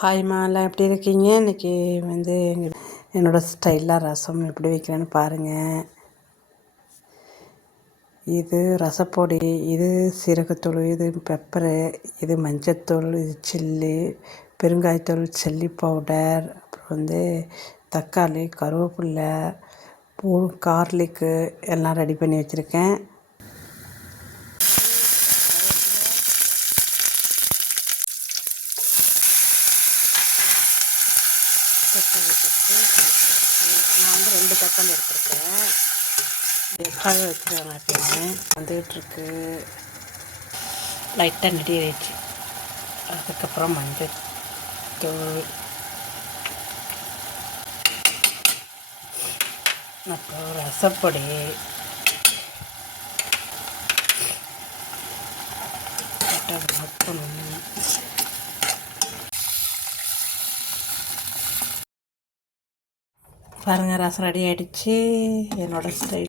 ஹாய்மா, எல்லாம் எப்படி இருக்கீங்க? இன்றைக்கி வந்து என்னோடய ஸ்டைலாக ரசம் எப்படி வைக்கிறேன்னு பாருங்கள். இது ரசப்பொடி, இது சீரகத்தூள், இது பெப்பரு, இது மஞ்சத்தூள், இது சில்லி, பெருங்காயத்தூள், சில்லி பவுடர், அப்புறம் வந்து தக்காளி, கருவேப்பில்லை, பூ, கார்லிக்கு எல்லாம் ரெடி பண்ணி வச்சுருக்கேன். தக்காளி நான் வந்து 2 தக்காளி எடுத்துருக்கேன். எக்ஸ்ட்ராவே வச்சுருவாங்க எப்பயுமே. வந்துகிட்ருக்கு லைட்டாக நெடி ஆயிடுச்சு. அதுக்கப்புறம் மஞ்சள் தூள், அப்புறம் ரசப்பொடி, பாருங்கள் ரசம் ரெடி ஆகிடுச்சு. என்னோடய ஸ்டைல்